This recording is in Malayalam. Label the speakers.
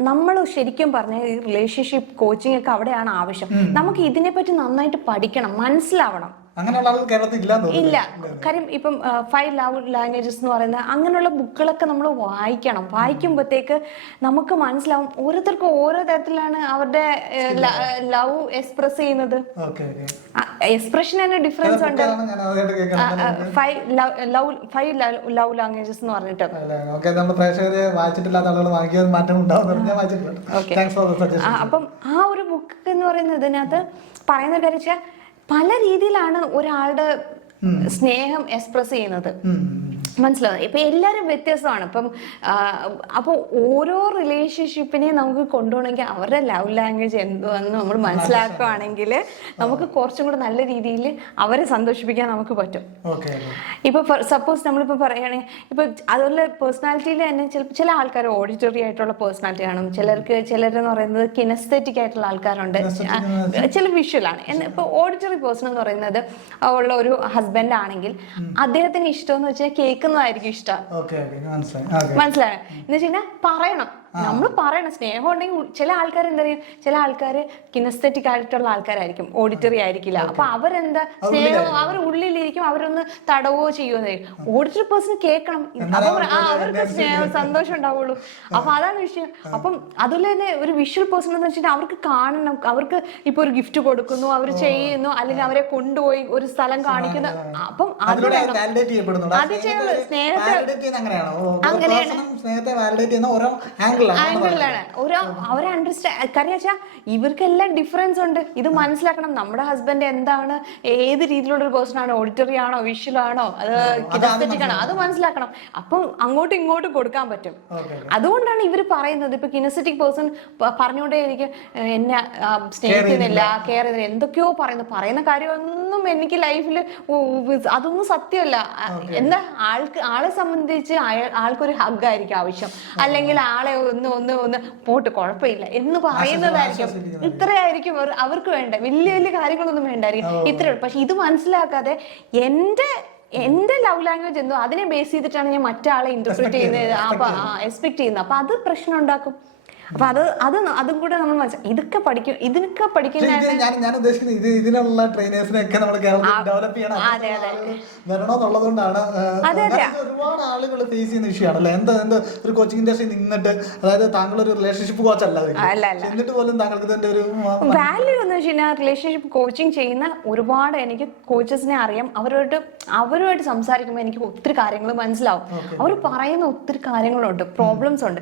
Speaker 1: നമ്മൾ ശരിക്കും പറഞ്ഞ ഈ റിലേഷൻഷിപ്പ് കോച്ചിങ് ഒക്കെ അവിടെയാണ് ആവശ്യം. നമുക്ക് ഇതിനെപ്പറ്റി നന്നായിട്ട് പഠിക്കണം മനസ്സിലാവണം.
Speaker 2: അങ്ങനെയുള്ള ആളുകൾ കേരളത്തിൽ ഇല്ലാന്ന്
Speaker 1: ഇല്ല. കാര്യം ഇപ്പം ഫൈവ് ലവ് ലാംഗ്വേജസ് എന്ന് പറയുന്ന അങ്ങനെയുള്ള ബുക്കുകളൊക്കെ നമ്മൾ വായിക്കണം. വായിക്കുമ്പോഴത്തേക്ക് നമുക്ക് മനസ്സിലാവും ഓരോരുത്തർക്കും ഓരോ തരത്തിലാണ് അവരുടെ ലവ് എക്സ്പ്രസ് ചെയ്യുന്നത്. എക്സ്പ്രഷൻ തന്നെ ഡിഫറൻസ് ഉണ്ട്. Five love five love languages എന്ന് പറഞ്ഞിട്ട്.
Speaker 2: പ്രേക്ഷകര് വായിച്ചിട്ടില്ലാത്ത ആളുകൾ വാങ്ങിക്കാൻ മാറ്റം ഉണ്ടാവും
Speaker 1: അപ്പം ആ ഒരു ബുക്ക് എന്ന് പറയുന്നത് ഇതിനകത്ത് പറയുന്ന കാര്യം വെച്ചാൽ പല രീതിയിലാണ് ഒരാളുടെ സ്നേഹം എക്സ്പ്രസ് ചെയ്യുന്നത്. മനസ്സിലാവും ഇപ്പൊ എല്ലാവരും വ്യത്യസ്തമാണ്. ഇപ്പം അപ്പോൾ ഓരോ റിലേഷൻഷിപ്പിനെ നമുക്ക് കൊണ്ടുപോകണമെങ്കിൽ അവരുടെ ലവ് ലാംഗ്വേജ് എന്തുവെന്ന് നമ്മൾ മനസ്സിലാക്കുകയാണെങ്കിൽ നമുക്ക് കുറച്ചും കൂടെ നല്ല രീതിയിൽ അവരെ സന്തോഷിപ്പിക്കാൻ നമുക്ക് പറ്റും. ഇപ്പൊ സപ്പോസ് നമ്മളിപ്പോ പറയുകയാണെങ്കിൽ ഇപ്പൊ അതുപോലെ പേഴ്സണാലിറ്റിയിൽ തന്നെ ചിലപ്പോൾ ചില ആൾക്കാർ ഓഡിറ്ററി ആയിട്ടുള്ള പേഴ്സണാലിറ്റി കാണും. ചിലർക്ക് ചിലരെന്ന് പറയുന്നത് കിനസ്തെറ്റിക് ആയിട്ടുള്ള ആൾക്കാരുണ്ട്. ചില വിഷ്വൽ ആണ്. എന്ന് ഇപ്പൊ ഓഡിറ്ററി പേഴ്സൺ എന്ന് പറയുന്നത് ഉള്ള ഒരു ഹസ്ബൻഡ് ആണെങ്കിൽ അദ്ദേഹത്തിന് ഇഷ്ടം എന്ന് വെച്ചാൽ കേൾക്കുന്നതായിരിക്കും ഇഷ്ടം.
Speaker 2: മനസ്സിലായി.
Speaker 1: എന്ന് വെച്ച് കഴിഞ്ഞാൽ പറയണം. നമ്മൾ പറയണം സ്നേഹം ഉണ്ടെങ്കിൽ ചില ആൾക്കാർ എന്താ പറയുക ചില ആൾക്കാർ കിനസ്തെറ്റിക് ആയിട്ടുള്ള ആൾക്കാരായിരിക്കും ഓഡിറ്ററി ആയിരിക്കില്ല. അപ്പൊ അവരെന്താ സ്നേഹം അവർ ഉള്ളിലിരിക്കും അവരൊന്ന് തടവോ ചെയ്യുമോ ഓഡിറ്ററി പേഴ്സൺ കേൾക്കണം. അപ്പൊ ആ അവർക്ക് സ്നേഹം സന്തോഷം ഉണ്ടാവുള്ളൂ. അപ്പൊ അതാണ് വിഷയം. അപ്പം അതുപോലെ തന്നെ ഒരു വിഷ്വൽ പേഴ്സൺ എന്ന് വെച്ചിട്ട് അവർക്ക് കാണണം. അവർക്ക് ഇപ്പൊ ഒരു ഗിഫ്റ്റ് കൊടുക്കുന്നു അവർ ചെയ്യുന്നു അല്ലെങ്കിൽ അവരെ കൊണ്ടുപോയി ഒരു സ്ഥലം കാണിക്കുന്നു. അപ്പം അത് അത്
Speaker 2: സ്നേഹത്തെ
Speaker 1: ചെയ്യുന്നത് സ്നേഹത്തെ-
Speaker 2: അങ്ങനെയാണോ. സ്നേഹത്തെ വാലിഡേറ്റ് ചെയ്യുന്ന ഓരോ
Speaker 1: ആംഗിളിലാണ് ഒരു അവരെ അണ്ടർസ്റ്റാൻഡ് കാര്യം വെച്ചാൽ ഇവർക്കെല്ലാം ഡിഫറൻസ് ഉണ്ട്. ഇത് മനസ്സിലാക്കണം. നമ്മുടെ ഹസ്ബൻഡ് എന്താണ് ഏത് രീതിയിലുള്ള ഒരു പേഴ്സൺ ആണ്? ഓഡിറ്ററി ആണോ വിഷ്വൽ ആണോ? അത് കിനസ്തെറ്റിക് അത് മനസ്സിലാക്കണം. അപ്പം അങ്ങോട്ടും ഇങ്ങോട്ടും കൊടുക്കാൻ പറ്റും. അതുകൊണ്ടാണ് ഇവർ പറയുന്നത്. ഇപ്പൊ കിനസ്തെറ്റിക് പേഴ്സൺ പറഞ്ഞുകൊണ്ടേ എനിക്ക് എന്നെ സ്നേഹിക്കുന്നില്ല കെയർ ചെയ്യുന്നില്ല എന്തൊക്കെയോ പറയുന്നു. പറയുന്ന കാര്യമൊന്നും എനിക്ക് ലൈഫിൽ അതൊന്നും സത്യമല്ല. എന്താ? ആൾക്ക് ആളെ സംബന്ധിച്ച് ആൾക്കൊരു ഹഗ് ആയിരിക്കും ആവശ്യം. അല്ലെങ്കിൽ ആളെ ഒന്ന് ഒന്ന് ഒന്ന്. പോട്ട് കുഴപ്പമില്ല. എന്ന് പറയുന്നതായിരിക്കും. ഇത്രയായിരിക്കും അവർ- അവർക്ക് വേണ്ട. വലിയ വലിയ കാര്യങ്ങളൊന്നും വേണ്ടായിരിക്കും. ഇത്രയേ ഉള്ളൂ. പക്ഷെ ഇത് മനസ്സിലാക്കാതെ എന്റെ എന്റെ ലവ് ലാംഗ്വേജ് എന്തോ അതിനെ ബേസ് ചെയ്തിട്ടാണ് ഞാൻ മറ്റാളെ ഇന്റർപ്രിറ്റ് ചെയ്യുന്നത്. എക്സ്പെക്ട് ചെയ്യുന്നത്. അപ്പൊ അത് പ്രശ്നം ഉണ്ടാക്കും. അപ്പൊ അത് അത് അതും കൂടെ നമ്മൾ മനസ്സിലാക്കി ഇതൊക്കെ പഠിക്കും ഇതിനൊക്കെ പഠിക്കുന്ന
Speaker 2: ഉദ്ദേശിക്കുന്നത് ഇത് ഇതിനുള്ള ട്രെയിനേഴ്സിനെയൊക്കെ നമ്മൾ ഡെവലപ്പ് ചെയ്യണം
Speaker 1: അതെ, അതെ.
Speaker 2: വരണമെന്നുള്ളതുകൊണ്ടാണ്
Speaker 1: അതെ, അതെ.
Speaker 2: ഒരുപാട് ആളുകൾ ഫേസ് ചെയ്യുന്ന ഇഷ്യൂ ആണല്ലേ എന്താ എന്ത് ഒരു കോച്ചിങ് ഇൻഡസ്ട്രി നിന്നിട്ട് അതായത് താങ്കൾ ഒരു റിലേഷൻഷിപ്പ് കോച്ച് അല്ല അതിൽ.
Speaker 1: അല്ല, അല്ല.
Speaker 2: എന്നിട്ട് പോലും താങ്കൾക്ക് ഇതിന്റെ ഒരു
Speaker 1: വാല്യൂ എന്ന് വെച്ച് കഴിഞ്ഞാൽ റിലേഷൻഷിപ്പ് കോച്ചിങ് ചെയ്യുന്ന ഒരുപാട് എനിക്ക് കോച്ചസിനെ അറിയാം അവരോട് അവരുമായിട്ട് സംസാരിക്കുമ്പോൾ എനിക്ക് ഒത്തിരി കാര്യങ്ങൾ മനസ്സിലാവും അവർ പറയുന്ന ഒത്തിരി കാര്യങ്ങളുണ്ട് പ്രോബ്ലംസ് ഉണ്ട്